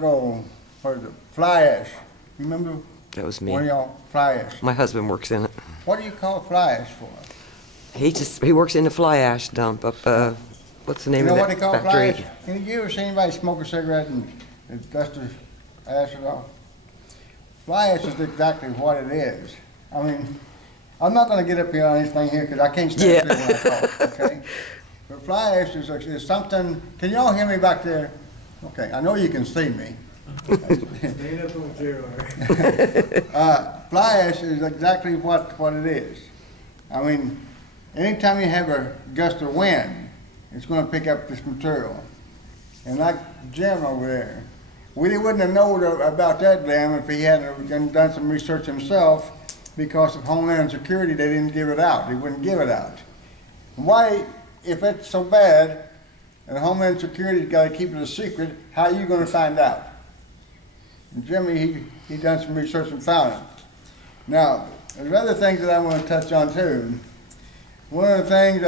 Go for the fly ash. You remember? That was me. One of y'all fly ash. My husband works in it. What do you call fly ash for? He works in the fly ash dump up. What's the name You know of what that they call factory? fly ash? Can you ever see anybody smoke a cigarette and dust the ashes off? Fly ash is exactly what it is. I mean, I'm not going to get up here on anything here because I can't stand still when I talk. Okay. But fly ash is something. Can y'all hear me back there? Okay, I know you can see me. Stand up on zero. Fly ash is exactly what it is. I mean, anytime you have a gust of wind, it's going to pick up this material. And like Jim over there, we wouldn't have known about that dam if he hadn't done some research himself, because of Homeland Security, they didn't give it out. They wouldn't give it out. Why, if it's so bad, and Homeland Security's got to keep it a secret, how are you going to find out? And Jimmy, he done some research and found it. Now, there's other things that I want to touch on too. One of the things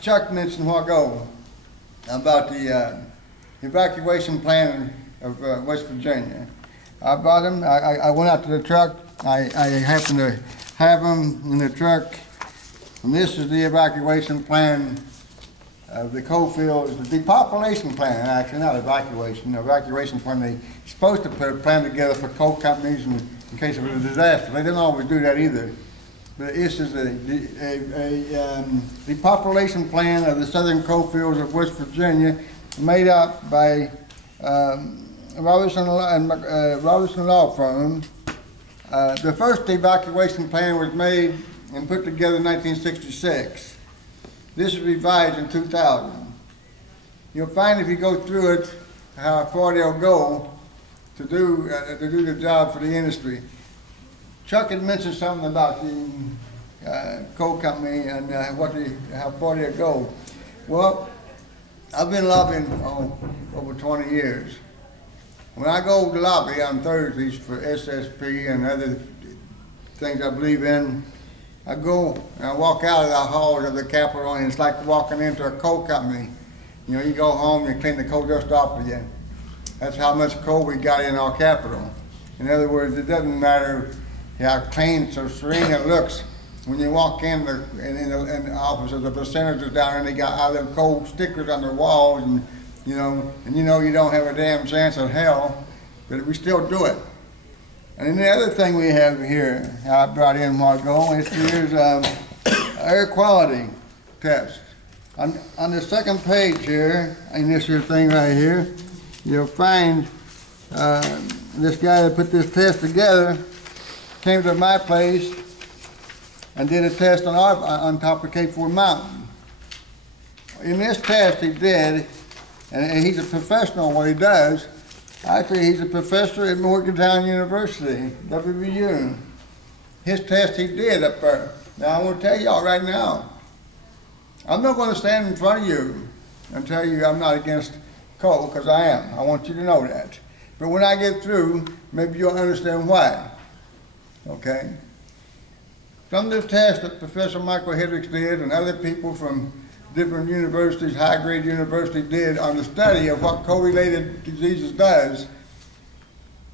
Chuck mentioned a while ago about the evacuation plan of West Virginia. I bought them. I went out to the truck. I happened to have them in the truck. And this is the evacuation plan of the coal fields, the depopulation plan, actually, not evacuation. The evacuation plan, they're supposed to put a plan together for coal companies in case of a disaster. They didn't always do that either. But this is a depopulation plan of the southern coal fields of West Virginia, made up by Robinson Law Firm. The first evacuation plan was made and put together in 1966. This is revised in 2000. You'll find if you go through it how far they'll go to do the job for the industry. Chuck had mentioned something about the coal company and how far they'll go. Well, I've been lobbying over 20 years. When I go to lobby on Thursdays for SSP and other things I believe in, I go and I walk out of the halls of the Capitol, and it's like walking into a coal company. You know, you go home and you clean the coal dust off again. That's how much coal we got in our Capitol. In other words, it doesn't matter how clean, so serene it looks. When you walk in the office of the senators down there, and they got all them coal stickers on their walls, and you don't have a damn chance of hell, but we still do it. And the other thing we have here, I brought in a while ago, is here's air quality test. On the second page here, in this here thing right here, you'll find this guy that put this test together came to my place and did a test on top of Cape Ford Mountain. In this test he did, and he's a professional in what he does. Actually, he's a professor at Morgantown University, WVU. His test he did up there. Now, I want to tell y'all right now, I'm not going to stand in front of you and tell you I'm not against coal, because I am. I want you to know that. But when I get through, maybe you'll understand why. Okay? Some of the tests that Professor Michael Hendricks did and other people from different universities, high-grade universities, did on the study of what coal-related diseases does.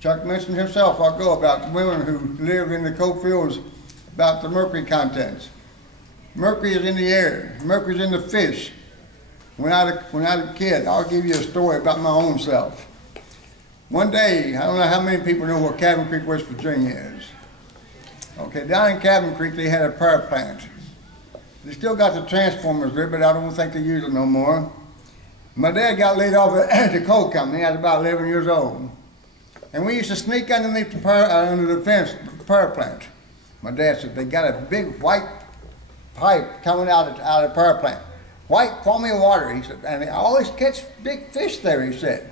Chuck mentioned himself, I'll go about women who live in the coal fields, about the mercury contents. Mercury is in the air. Mercury is in the fish. When I was a kid, I'll give you a story about my own self. One day, I don't know how many people know where Cabin Creek, West Virginia is. Okay, down in Cabin Creek, they had a power plant. They still got the transformers there, but I don't think they use it no more. My dad got laid off at the coal company. I was about 11 years old. And we used to sneak underneath under the fence, the power plant. My dad said, they got a big white pipe coming out of the power plant. White, foamy water, he said. And I always catch big fish there, he said.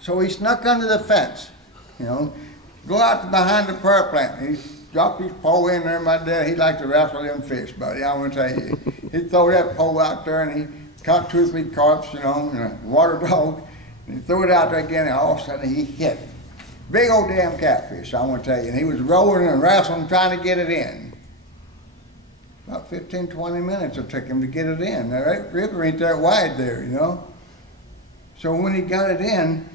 So he snuck under the fence, go out behind the power plant. He dropped his pole in there. My dad, he liked to wrestle them fish, buddy. I want to tell you. He'd throw that pole out there, and he caught 2 or 3 carps, and a water dog, and he threw it out there again, and all of a sudden he hit. Big old damn catfish, I want to tell you. And he was rolling and wrestling, trying to get it in. About 15, 20 minutes it took him to get it in. Now, that river ain't that wide there, So when he got it in,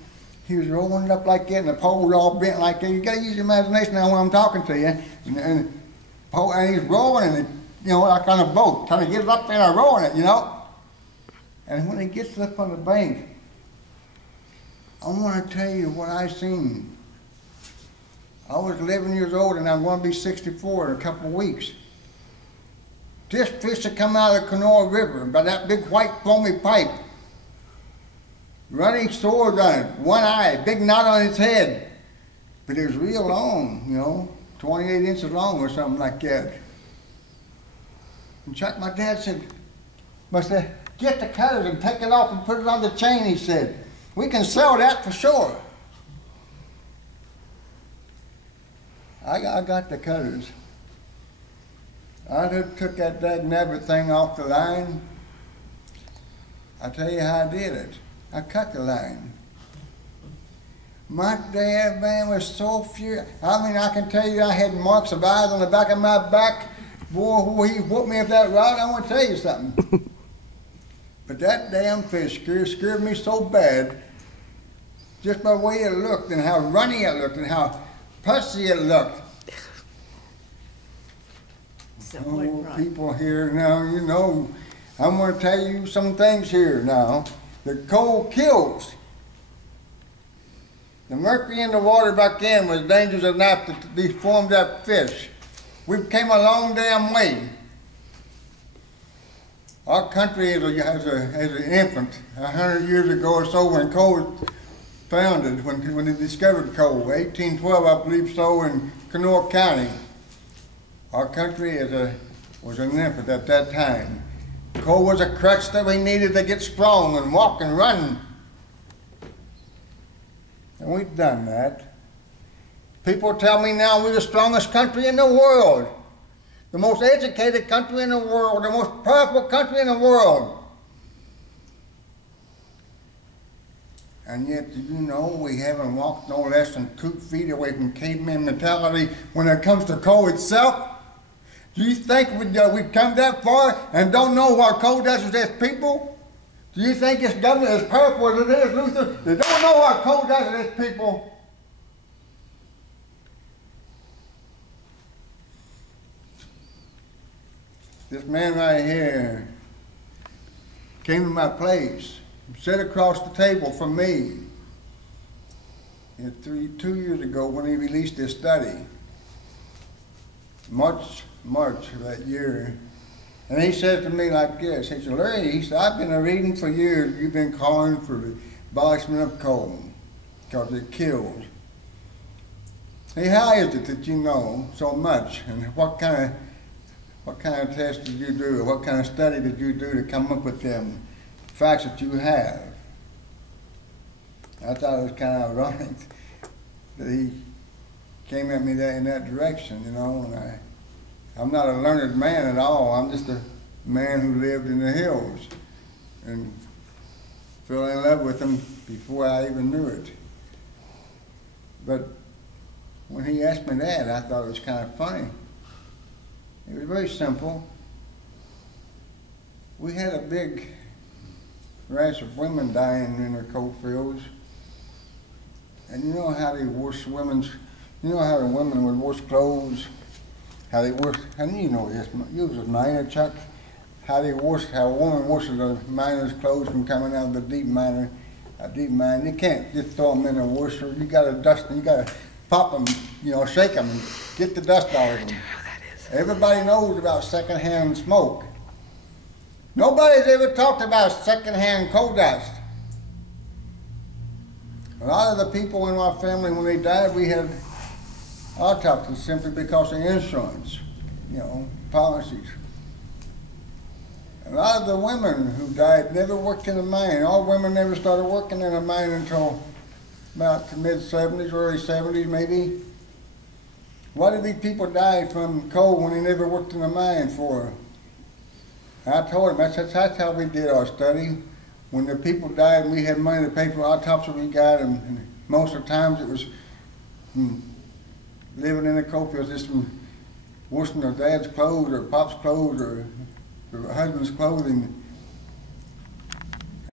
he was rolling it up like that, and the pole was all bent like that. You gotta use your imagination now when I'm talking to you. And he's rolling it, you know, like on a boat, trying to get it up there and rolling it, you know. And when he gets up on the bank, I want to tell you what I seen. I was 11 years old, and I'm going to be 64 in a couple of weeks. This fish had come out of the Kanawha River by that big white foamy pipe. Running sores on it, one eye, big knot on its head. But it was real long, you know, 28 inches long or something like that. And Chuck, my dad said, must have get the cutters and take it off and put it on the chain, he said. We can sell that for sure. I got the cutters. I took that dagnabbit thing off the line. I'll tell you how I did it. I cut the line. My dad, man, was so furious. I mean, I can tell you I had marks of eyes on the back of my back. Boy, he whooped me up that rod. I want to tell you something. But that damn fish scared me so bad, just by the way it looked and how runny it looked and how pussy it looked. Oh, people here now, you know, I'm going to tell you some things here now. The cold kills. The mercury in the water back then was dangerous enough to deform that fish. We came a long damn way. Our country as an infant, 100 years ago or so, when coal was founded, when they discovered coal, 1812, I believe so, in Kanawha County. Our country was an infant at that time. Coal was a crutch that we needed to get strong and walk and run. And we've done that. People tell me now we're the strongest country in the world. The most educated country in the world, the most powerful country in the world. And yet, do you know, we haven't walked no less than 2 feet away from caveman mentality when it comes to coal itself? Do you think we've come that far and don't know what coal does to this people? Do you think this government is powerful as it is, Luther? They don't know what coal does to this people. This man right here came to my place, sat across the table from me 2 years ago when he released his study, March of that year. And he said to me like this, he said, Larry, he said, I've been reading for years, you've been calling for the abolishment of coal because it kills. Hey, how is it that you know so much, and what kind of test did you do, or what kind of study did you do to come up with them facts that you have? I thought it was kind of ironic that he came at me in that direction, you know, and I'm not a learned man at all. I'm just a man who lived in the hills and fell in love with them before I even knew it. But when he asked me that, I thought it was kind of funny. It was very simple. We had a big rash of women dying in their coal fields. And you know how they wash you know how the women would wash clothes? How they wash, and you know this, you was a miner, Chuck. How a woman washes a miner's clothes from coming out of the deep mine. You can't just throw them in a washer. You gotta dust them, you gotta pop them, you know, shake them, and get the dust out of them. Everybody knows about secondhand smoke. Nobody's ever talked about secondhand coal dust. A lot of the people in our family, when they died, we had autopsies simply because of insurance, you know, policies. A lot of the women who died never worked in a mine. All women never started working in a mine until about the mid-70s, early 70s maybe. Why did these people die from coal when they never worked in a mine for? I told them, that's how we did our study. When the people died and we had money to pay for autopsy, we got them. And most of the times it was living in the coal fields, just from washing their dad's clothes or pop's clothes or their husband's clothing.